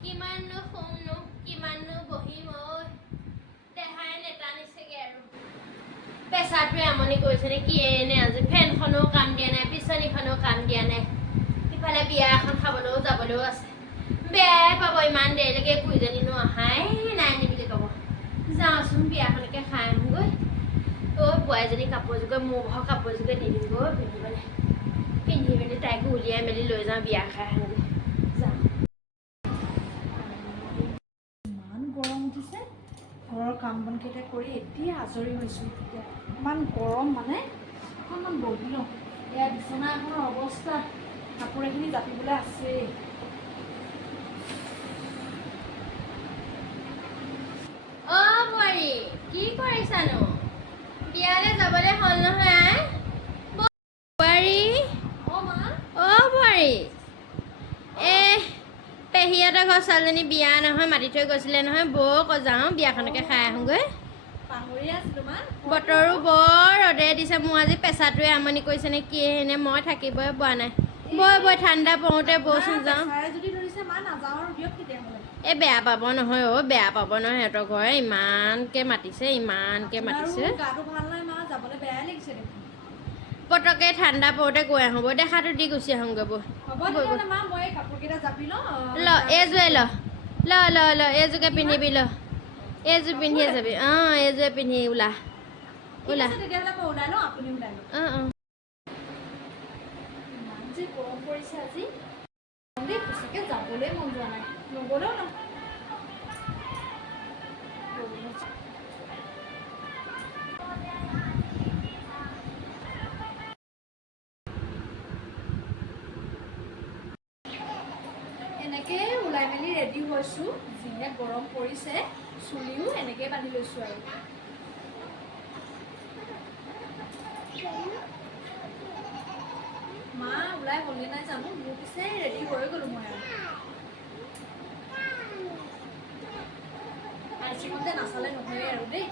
কিমাননো শুমনো কিমাননো বহিম দেহাই নেটানিছেগে আৰু পেচাটোৱে আমনি কৰিছে নে কি এনে আজি ফেনখনো কাম দিয়া নাই বিচনীখনো কাম দিয়া নাই ইফালে বিয়া এখন খাবলৈও যাবলৈও আছে বেয়াই পাব ইমান দেৰিলৈকে কুইজনীনো অহাই নাই নি বুলি ক'ব যাওঁচোন বিয়াখনকে খাই আহোঁগৈ বোৱাৰীজনী কাপোৰযোগে মোৰ ঘৰ কাপোৰযোগে দি দিমগৈ পিন্ধিবলৈ পিন্ধি মেলি তাইকো উলিয়াই মেলি লৈ যাওঁ বিয়া খাই আহোঁগৈ যাওঁ ঘৰৰ কাম বনকেইটা কৰি এতিয়া আজৰি হৈছোঁ এতিয়া ইমান গৰম মানে অকণমান বহি লওঁ এয়া বিচনা এখনৰ অৱস্থা কাপোৰ এখিনি জাপিবলৈ আছেই বোৱাৰী কি কৰিছানো বিয়ালৈ যাবলৈ হ'ল নহয় বোৱাৰী বোৱাৰী পেহীহঁতৰ ঘৰ ছোৱালীজনী বিয়া নহয় মাতি থৈ গৈছিলে নহয় বৌ যাওঁ বিয়াখনকে খাই আহোঁগৈ পাহৰি আছিলোঁ মা বতৰো বৰ ৰ'দে দিছে মোৰ আজি পেচাটোৱে আমনি কৰিছে নে কি এনে মই থাকিবই পৰা নাই বৈ ঠাণ্ডা পৰোঁতে বৌচোন যাওঁ যদি ধৰিছে মা নাযাওঁ আৰু দিয়ক তেতিয়াহ'লে এই বেয়া পাব নহয় বেয়া পাব নহয় সিহঁতৰ ঘৰে ইমানকৈ মাতিছে গাটো ভাল নাই মা যাবলৈ বেয়াই লাগিছে দেখোন পটকে ঠাণ্ডা পৰোঁতে গৈ আহোঁ বৈ দেখাটো দি গুচি আহোঁগৈ বৈ হ'ব তেতিয়াহ'লে মা মই কাপোৰকেইটা জাপি লওঁ এইযোৰে ল এইযোৰকে পিন্ধিবি এইযোৰ পিন্ধিয়ে যাবি এইযোৰে পিন্ধি ওলা তেতিয়াহ'লে মই ওলাই লওঁ আপুনি ওলাই লওঁ ইমান যে গৰম পৰিছে আজি সঁচাকৈ যাবলৈ মন যোৱা নাই নগ'লেও ন এনেকৈ ওলাই মেলি ৰেডি হৈছোঁ যিহে গৰম পৰিছে চুলিও এনেকৈ বান্ধি লৈছোঁ আৰু মা ওলাই হ'লে নাই জানো মোৰ পিছে ৰেডি হৈ গ'লোঁ মই আৰু আইচিঙতে নাচালে নহয়ে আৰু দেই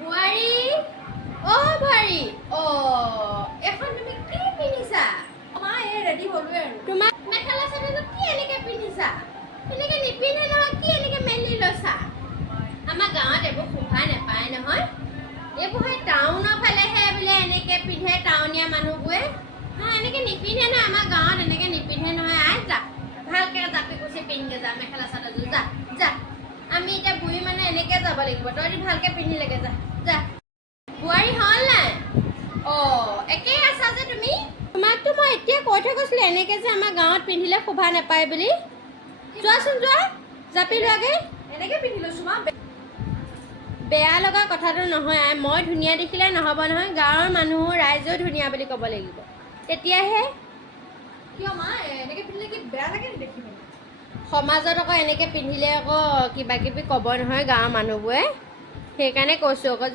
বোৱাৰী বোৱাৰী এখন তুমি কি পিন্ধিছা মা এই ৰেডি হ'লোৱে আৰু তোমাৰ মেখেলা চাদৰটো কি এনেকৈ পিন্ধিছা এনেকৈ নিপিন্ধে নহয় কি এনেকৈ মেলি লৈছা আমাৰ গাঁৱত এইবোৰ শোভা নাপায় নহয় এইবোৰ সেই টাউনৰ ফালেহে বোলে এনেকৈ পিন্ধে টাউনীয়া মানুহবোৰে এনেকৈ নিপিন্ধে নহয় আমাৰ গাঁৱত এনেকৈ নিপিন্ধে নহয় যা ভালকৈ জাপি কুচি পিন্ধিকে যা মেখেলা চাদৰযোৰ যা আমি এতিয়া বুঢ়ী মানুহ এনেকৈ যাব লাগিব তই ভালকৈ পিন্ধিলেগে যা বোৱাৰী হ'ল নাই একেই আছা যে তুমি তোমাকতো মই এতিয়া কৈ থৈ গৈছিলোঁ এনেকৈ যে আমাৰ গাঁৱত পিন্ধিলে শোভা নাপায় বুলি যোৱাচোন যোৱা জাপি লোৱাগৈ এনেকৈ পিন্ধি লৈছোঁ মা বেয়া লগা কথাটো নহয় মই ধুনীয়া দেখিলে নহ'ব নহয় গাঁৱৰ মানুহ ৰাইজেও ধুনীয়া বুলি ক'ব লাগিব তেতিয়াহে কিয় মা এনেকৈ পিন্ধিলে কি বেয়া লাগে নি দেখিবলৈ সমাজত আকৌ এনেকৈ পিন্ধিলে আকৌ কিবা কিবি ক'ব নহয় গাঁৱৰ মানুহবোৰে সেইকাৰণে কৈছোঁ আকৌ